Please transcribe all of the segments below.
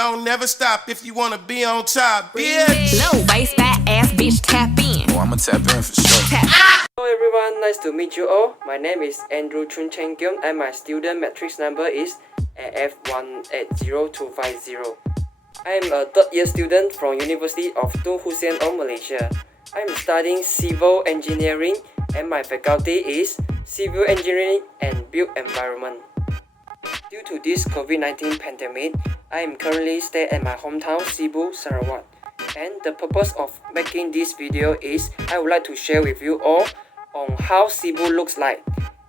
don't never stop if you wanna be on top, bitch. Low waist, fat ass bitch, tap in. Oh, I'ma tap in for sure. Hello everyone, nice to meet you all. My name is Andrew Chun Chen Kyung and my student matrix number is AF180250. I am a third year student from University of Tun Hussein of Malaysia. I am studying civil engineering and my faculty is civil engineering and built environment. Due to this COVID-19 pandemic, I am currently staying at my hometown Cebu, Sarawak. And the purpose of making this video is I would like to share with you all on how Cebu looks like.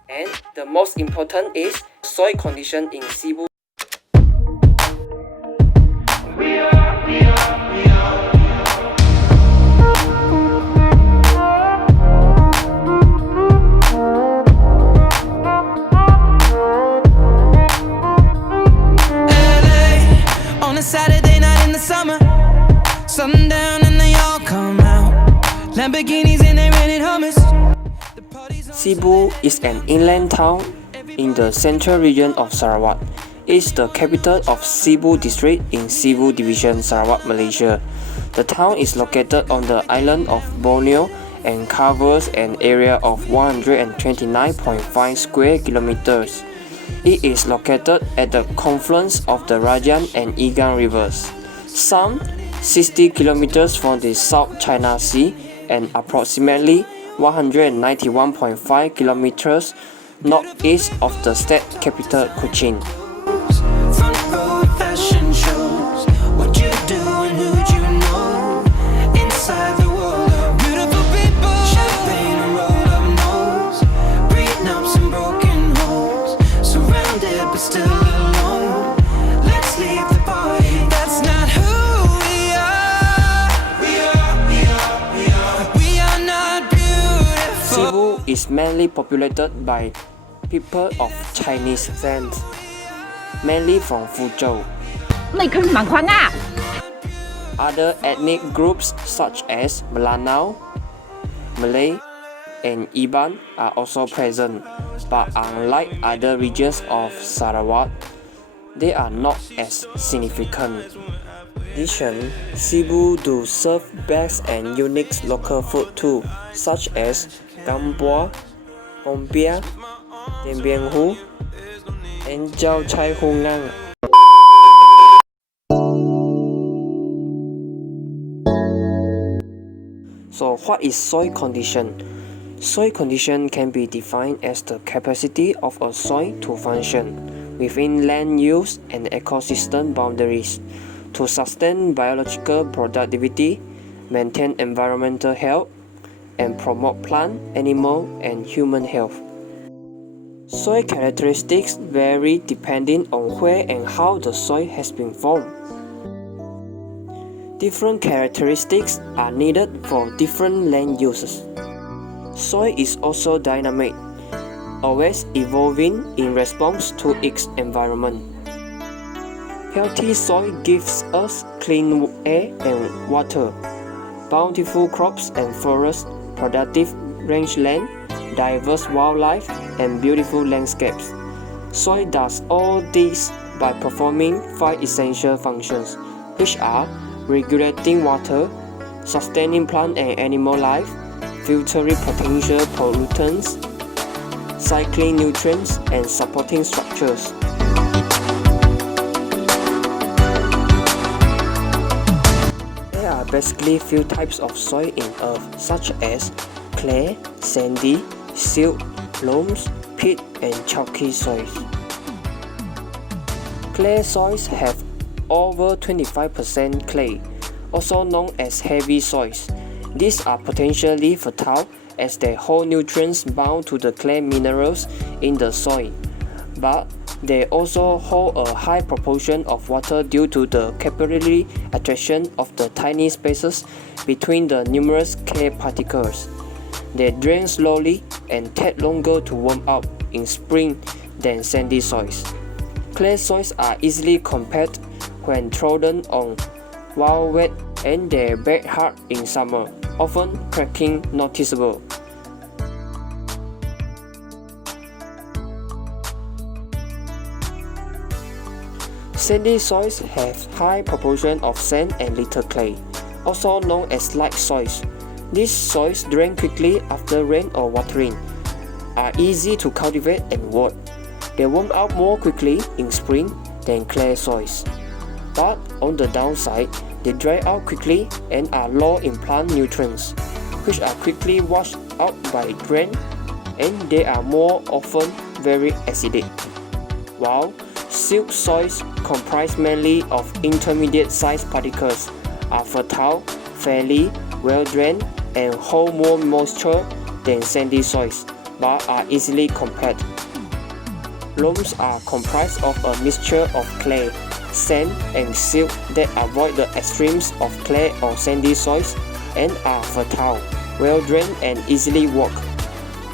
And the most important is soil condition in Cebu. Saturday night in the summer, sundown and they all come out. Lamborghinis and they rented hummus. Cebu is an inland town in the central region of Sarawak. It is the capital of Cebu district in Cebu division, Sarawak, Malaysia. The town is located on the island of Borneo and covers an area of 129.5 square kilometers. It is located at the confluence of the Rajan and Igan rivers, some 60 kilometers from the South China Sea and approximately 191.5 kilometers northeast of the state capital Cochin. Cebu is mainly populated by people of Chinese descent, mainly from Fuzhou. Other ethnic groups such as Melanau, Malay, and Iban are also present, but unlike other regions of Sarawak, they are not as significant. In addition, Cebu do serve best and unique local food too, such as Gambua, Kompia, Tembiang Hu, and Jiao Chai Hungang. So what is soil condition? Soil condition can be defined as the capacity of a soil to function within land use and ecosystem boundaries to sustain biological productivity, maintain environmental health, and promote plant, animal, and human health. Soil characteristics vary depending on where and how the soil has been formed. Different characteristics are needed for different land uses. Soil is also dynamic, always evolving in response to its environment. Healthy soil gives us clean air and water, bountiful crops and forests, productive rangeland, diverse wildlife, and beautiful landscapes. Soil does all this by performing 5 essential functions, which are regulating water, sustaining plant and animal life, filtering potential pollutants, cycling nutrients, and supporting structures. There are basically few types of soil in Earth, such as clay, sandy, silt, loams, peat, and chalky soils. Clay soils have over 25% clay, also known as heavy soils. These are potentially fertile as they hold nutrients bound to the clay minerals in the soil, but they also hold a high proportion of water due to the capillary attraction of the tiny spaces between the numerous clay particles. They drain slowly and take longer to warm up in spring than sandy soils. Clay soils are easily compact when trodden on while wet, and they bake hard in summer, often cracking noticeable. Sandy soils have high proportion of sand and little clay, also known as light soils. These soils drain quickly after rain or watering, are easy to cultivate and work. They warm out more quickly in spring than clay soils. But on the downside, they dry out quickly and are low in plant nutrients, which are quickly washed out by rain, and they are more often very acidic. While silt soils comprise mainly of intermediate-sized particles, are fertile, fairly well-drained, and hold more moisture than sandy soils, but are easily compact. Loams are comprised of a mixture of clay, sand, and silt that avoid the extremes of clay or sandy soils and are fertile, well-drained, and easily worked.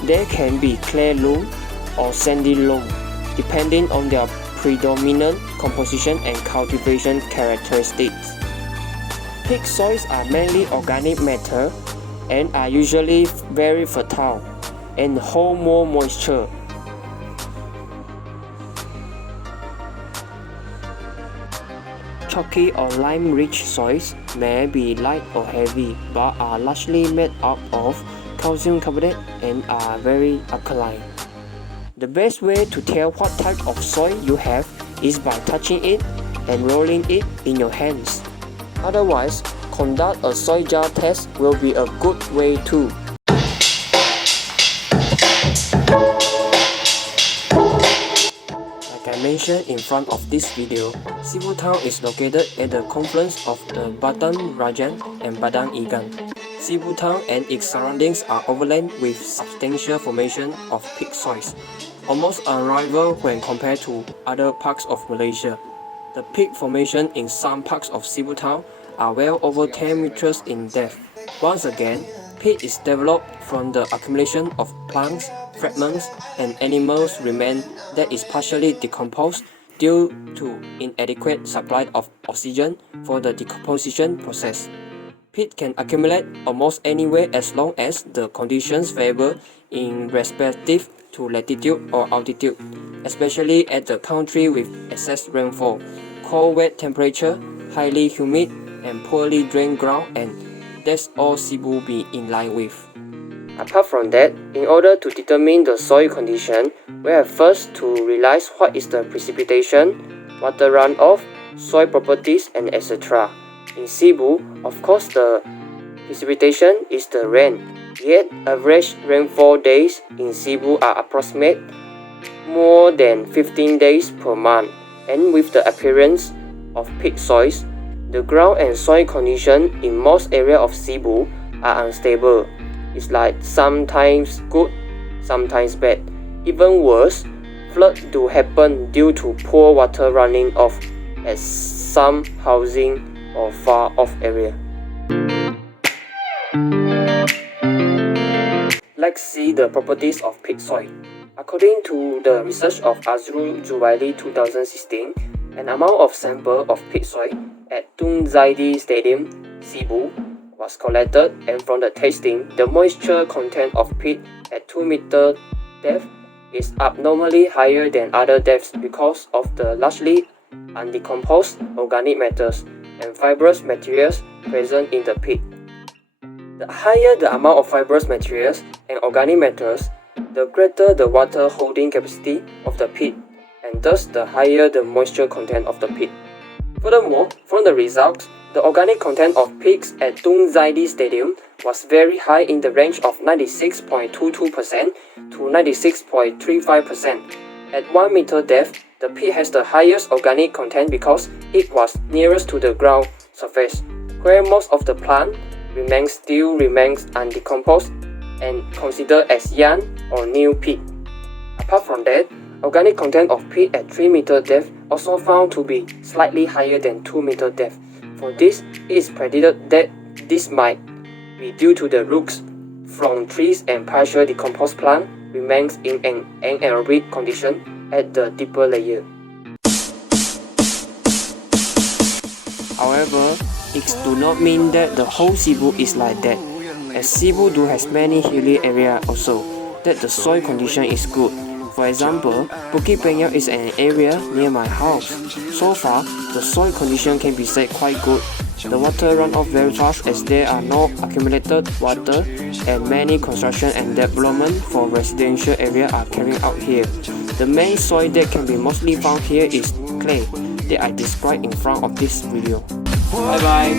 There can be clay loam or sandy loam, depending on their predominant composition and cultivation characteristics. Peat soils are mainly organic matter and are usually very fertile and hold more moisture. Chalky or lime-rich soils may be light or heavy but are largely made up of calcium carbonate and are very alkaline. The best way to tell what type of soil you have is by touching it and rolling it in your hands. Otherwise, conduct a soil jar test will be a good way too. Like I mentioned in front of this video, Sibu town is located at the confluence of the Batang Rajan and Padang Igan. Sibu town and its surroundings are overlain with substantial formation of peat soils, almost unrivaled when compared to other parts of Malaysia. The peat formation in some parts of Sibu town are well over 10 meters in depth. Once again, peat is developed from the accumulation of plants, fragments, and animals remains that is partially decomposed due to inadequate supply of oxygen for the decomposition process. Peat can accumulate almost anywhere as long as the conditions favor in respective to latitude or altitude, especially at the country with excess rainfall, cold wet temperature, highly humid, and poorly drained ground, and that's all Sibu be in line with. Apart from that, in order to determine the soil condition, we have first to realize what is the precipitation, water runoff, soil properties, and etc. In Sibu, of course the precipitation is the rain, yet average rainfall days in Sibu are approximate more than 15 days per month, and with the appearance of peat soils, the ground and soil condition in most areas of Sibu are unstable. It's like sometimes good, sometimes bad. Even worse, floods do happen due to poor water running off at some housing or far off area. Let's see the properties of peat soil. According to the research of Azrul Zubairi 2016, an amount of sample of peat soil at Tun Zaidi Stadium, Sibu, was collected, and from the testing, the moisture content of peat at 2 meter depth is abnormally higher than other depths because of the largely undecomposed organic matters and fibrous materials present in the peat. The higher the amount of fibrous materials and organic matters, the greater the water holding capacity of the peat, and thus the higher the moisture content of the peat. Furthermore, from the results, the organic content of peats at Tun Zaidi Stadium was very high in the range of 96.22% to 96.35%. At 1 meter depth, the peat has the highest organic content because it was nearest to the ground surface, where most of the plant still remains undecomposed and considered as young or new peat. Apart from that, organic content of peat at 3 meter depth also found to be slightly higher than 2 meter depth. For this, it is predicted that this might be due to the roots from trees and partial decomposed plant remains in an anaerobic condition at the deeper layer. However, it do not mean that the whole Sibu is like that, as Sibu do has many hilly areas also, that the soil condition is good. For example, Bukit Penyak is an area near my house. So far, the soil condition can be said quite good. The water runs off very fast as there are no accumulated water and many construction and development for residential area are carried out here. The main soil that can be mostly found here is clay that I described in front of this video. Bye bye.